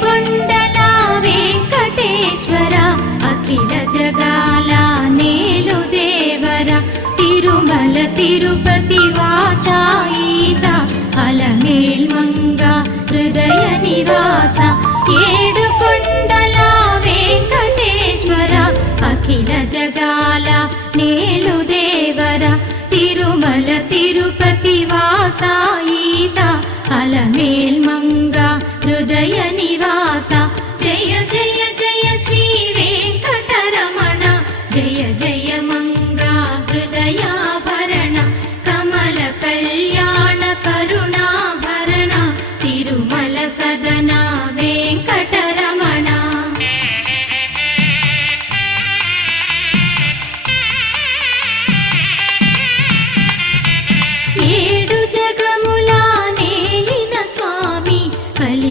కొండల వెంకటేశ్వర అఖిల జగాల నేలు దేవర తిరుమల తిరుపతి వాస ఈసా అలమేల్ మంగ హృదయ నివాస ఏడు కొండల వెంకటేశ్వర అఖిల జగాల నేలు దేవర తిరుమల తిరుపతి వాస ఈసా అలమేల్ మంగ హృదయ నివాస